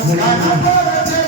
Anapora